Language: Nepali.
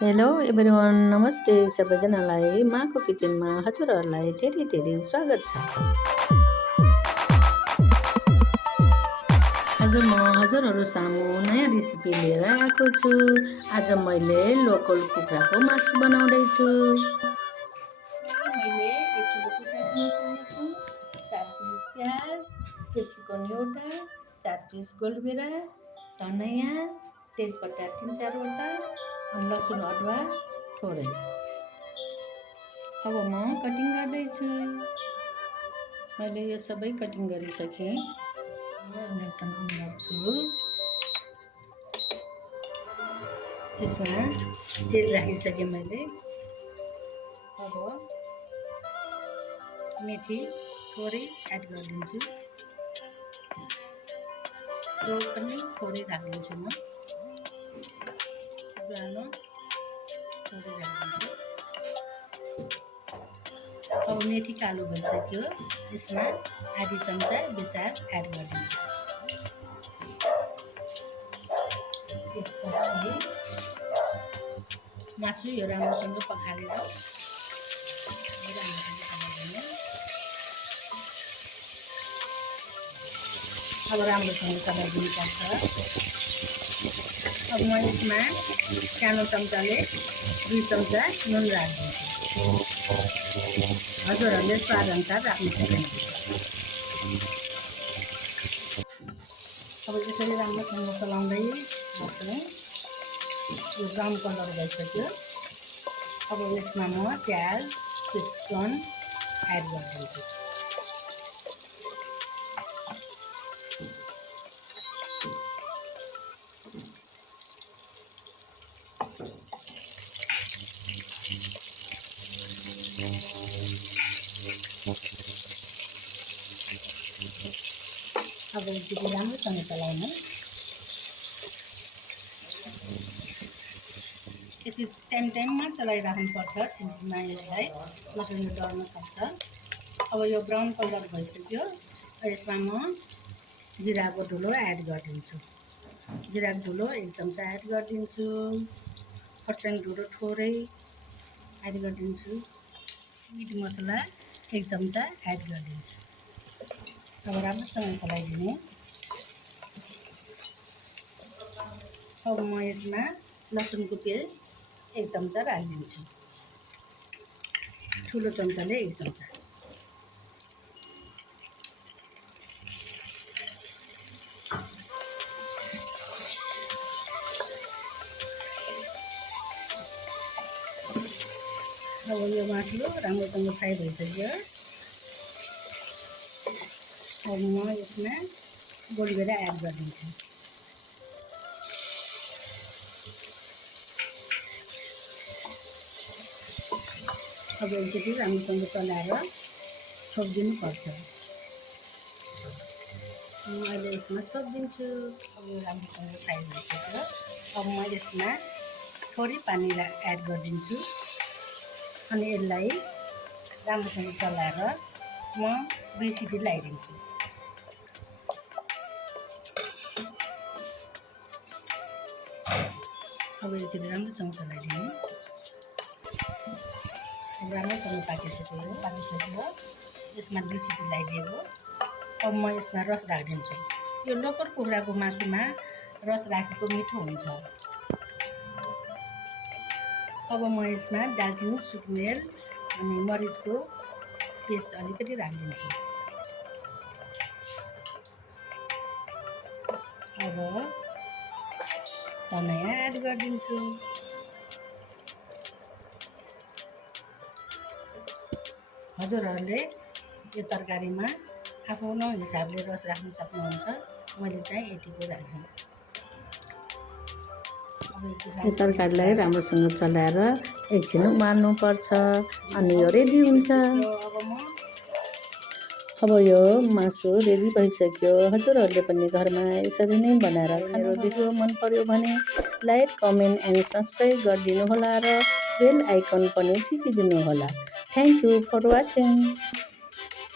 हेलो एभ्रिवान नमस्ते सबैजनालाई माको किचनमा हजुरहरूलाई धेरै धेरै स्वागत छ। आज म हजुरहरू सामु नयाँ रेसिपी लिएर आएको छु। आज मैले लोकल कुखुराको मासु बनाउँदैछु। मैले 1 किलो कुखुरा लिएको छु, 4 पिस प्याज, क्याप्सिकम एउटा, 4 पिस गोलभेरा, धनियाँ, तेजपत्ता 3-4 वटा, लसुन अदुवा थोरै। अब म कटिङ गर्दैछु। मैले यो सबै कटिङ गरिसकेँ। म इन्डक्सन अन गर्छु। त्यसमा तेल राखिसकेँ मैले। अब मेथी थोरै एड गरिदिन्छु। त्यो पनि थोरै राखिदिन्छु म। पुरानो थोरै राखिदिन्छु। अब मेथी कालो भइसक्यो। यसमा आधी चम्चा बेसार एड गरिदिन्छु। त्यसपछि मासु यो राम्रोसँग पखालेर अब राम्रोसँग चलाइदिनुपर्छ। अब म यसमा सानो चम्चाले 2 चम्चा नुन राखिदिन्छु। हजुरहरूले स्वादअनुसार राख्नु सक्नुहुन्छ। अब यसरी राम्रोसँग चलाउँदै बस्नु। यो ब्राउन कलर भइसक्यो। अब यसमा म प्याज, क्याप्सिकम एड गरिदिन्छु। अब यसरी राम्रोसँग चलाउनु। यसरी टाइममा चलाइराख्नुपर्छ। छिनछिनमा यसलाई लट्रिनु डर्न सक्छ। अब यो ब्राउन कलर भइसक्यो। यसमा म जिराको धुलो एड गरिदिन्छु। जिराको धुलो 1 चम्चा एड गरिदिन्छु। खर्सानी धुलो थोरै एड गरिदिन्छु। मिट मसला 1 चम्चा एड गरिदिन्छु। अब राम्रोसँग चलाइदिने। अब म यसमा लसुनको पेस्ट 1 चम्चा राखिदिन्छु। ठुलो चम्चाले 1 चम्चा। अब यो मासु राम्रोसँग फ्राई भइसक्यो। अब म यसमा गोलभेरा एड गरिदिन्छु। अब यसरी राम्रोसँग चलाएर छोपिदिनुपर्छ। म अहिले यसमा छोपिदिन्छु। अब यो राम्रोसँग फ्राई भइसक्यो। अब म यसमा थोरै पानी एड गरिदिन्छु। अनि यसलाई राम्रोसँग चलाएर म 2 सिटी लगाइदिन्छु। अब यसरी राम्रोसँग चलाइदिनु। अब राम्रोसँग पाकिसक्यो। यसमा 2 सिटी लगाइदिएको। अब म यसमा रस राखिदिन्छु। यो लोकल कुखुराको मासुमा रस राखेको मिठो हुन्छ। अब म यसमा दालचिनी, सुकमेल अनि मरिचको पेस्ट अलिकति राखिदिन्छु। अब धनियाँ एड गरिदिन्छु। हजुरहरूले यो तरकारीमा आफ्नो हिसाबले रस राख्न सक्नुहुन्छ। मैले चाहिँ यतिको राखेँ। यो तरकारीलाई राम्रोसँग चलाएर एकछिन उमाल्नुपर्छ। अनि यो रेडी हुन्छ। अब यो मासु रेडी भइसक्यो। हजुरहरूले पनि घरमा यसरी नै बनाएर मेरो भिडियो मन पर्यो भने लाइक, कमेन्ट एन्ड सब्सक्राइब गरिदिनु होला र बेल आइकन पनि थिचिदिनु होला। Thank you for watching.